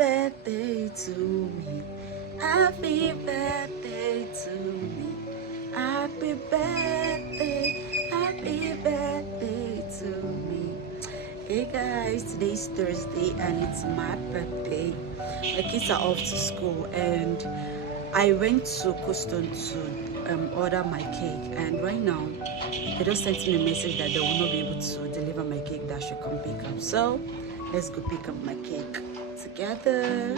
birthday to me. Happy birthday to me. Happy birthday to me. Hey guys, today's Thursday and it's my birthday. My kids are off to school and I went to Custom to order my cake, and right now they just sent me a message that they will not be able to deliver my cake, that I should come pick up. So let's go pick up my cake together.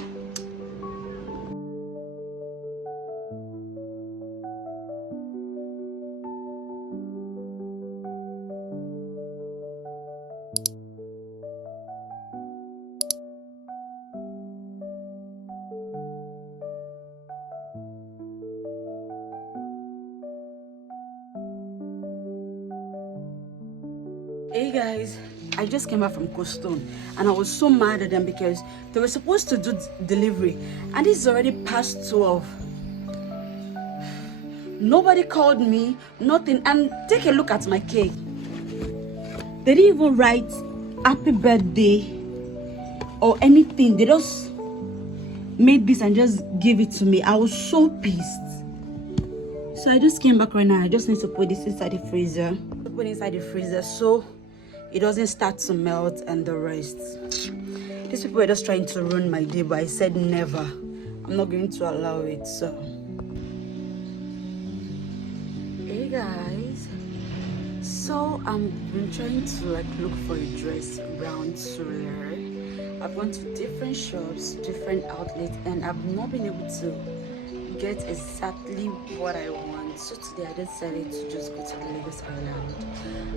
Hey guys, I just came back from Custom and I was so mad at them because they were supposed to do delivery and it's already past 12. Nobody called me, nothing. And take a look at my cake. They didn't even write happy birthday or anything. They just made this and just gave it to me. I was so pissed. So I just came back right now. I just need to put this inside the freezer. Put it inside the freezer so it doesn't start to melt and the rest. These people are just trying to ruin my day, but I said never. I'm not going to allow it. So hey guys, so I've been trying to look for a dress around Surrey. I've gone to different shops, different outlets, and I've not been able to get exactly what I want. So today I decided to just go to the Lagos Island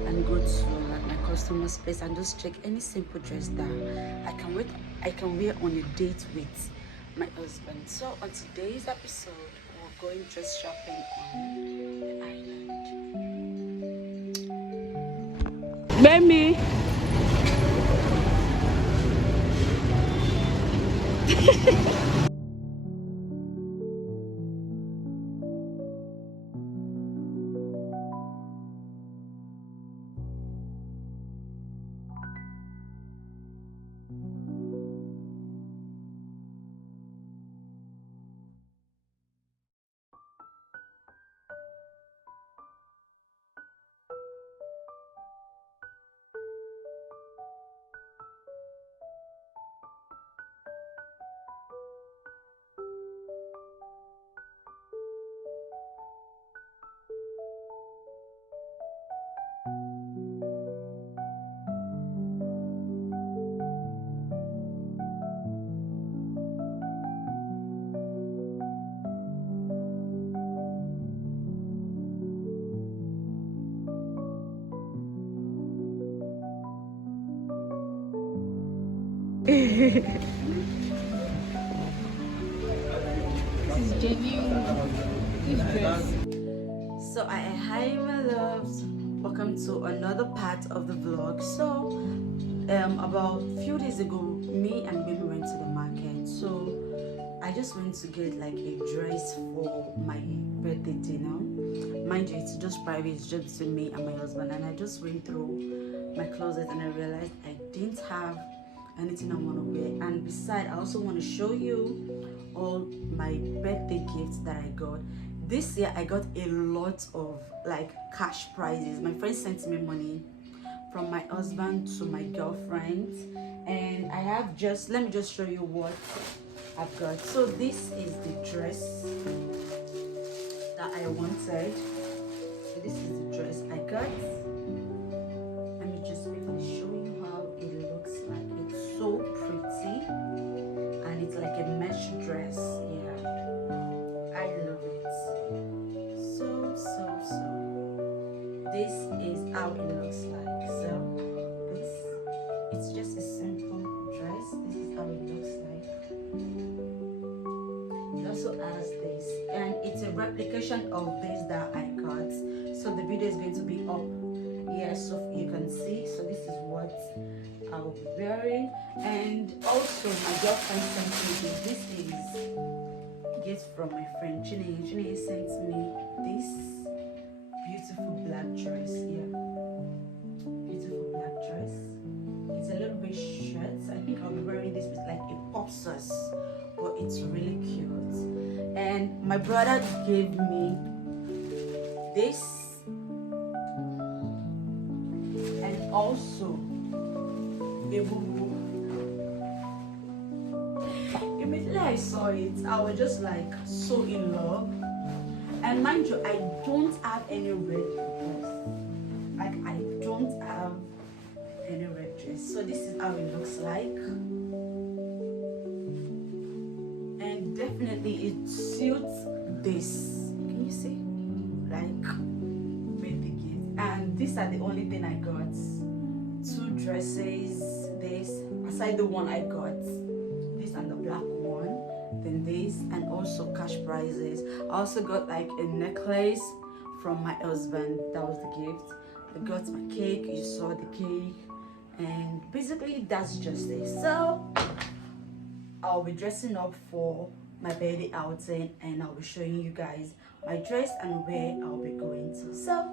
and go to my customer space and just check any simple dress that I can wear on a date with my husband. So on today's episode, we're going dress shopping on the island. Baby. This is genuine. This dress. So hi my loves, welcome to another part of the vlog. So about a few days ago, me and baby went to the market. So I just went to get a dress for my birthday dinner. Mind you, it's just private, it's just between me and my husband. And I just went through my closet and I realized I didn't have anything I want to wear. And besides, I also want to show you all my birthday gifts that I got. This year I got a lot of cash prizes. My friend sent me money from my husband to my girlfriend, and I have let me just show you what I've got. So this is the dress that I wanted. So this is the dress I got. Let me just quickly show you how it looks like. It's so pretty and it's like a mesh dress. Yeah, I love it. So this is how it looks like. So it's just a simple dress. This is how it looks like. It also has this, and it's a replication of this that I got. So the video is going to be up here so you can see. So this is what I'll be wearing. And also my girlfriend sent me this is gift from my friend Chine. Chine sent me this beautiful black dress. Yeah, beautiful black dress. It's a little bit short. I think I'll be wearing this with a puff obsessed, but it's really cute. And my brother gave me this, and also a boo. Immediately I saw it, I was just like so in love. And mind you, I don't have any red dress. Like, I don't have any red dress. So this is how it looks like. And definitely it suits this. Can you see? Like, with the gift. And these are the only thing I got. 2 dresses, this, aside the one I got. This and the black one. Then this, and also cash prizes. I also got like a necklace from my husband. That was the gift. I got my cake. You saw the cake, and basically that's just it. So I'll be dressing up for my birthday outing, and I'll be showing you guys my dress and where I'll be going to. So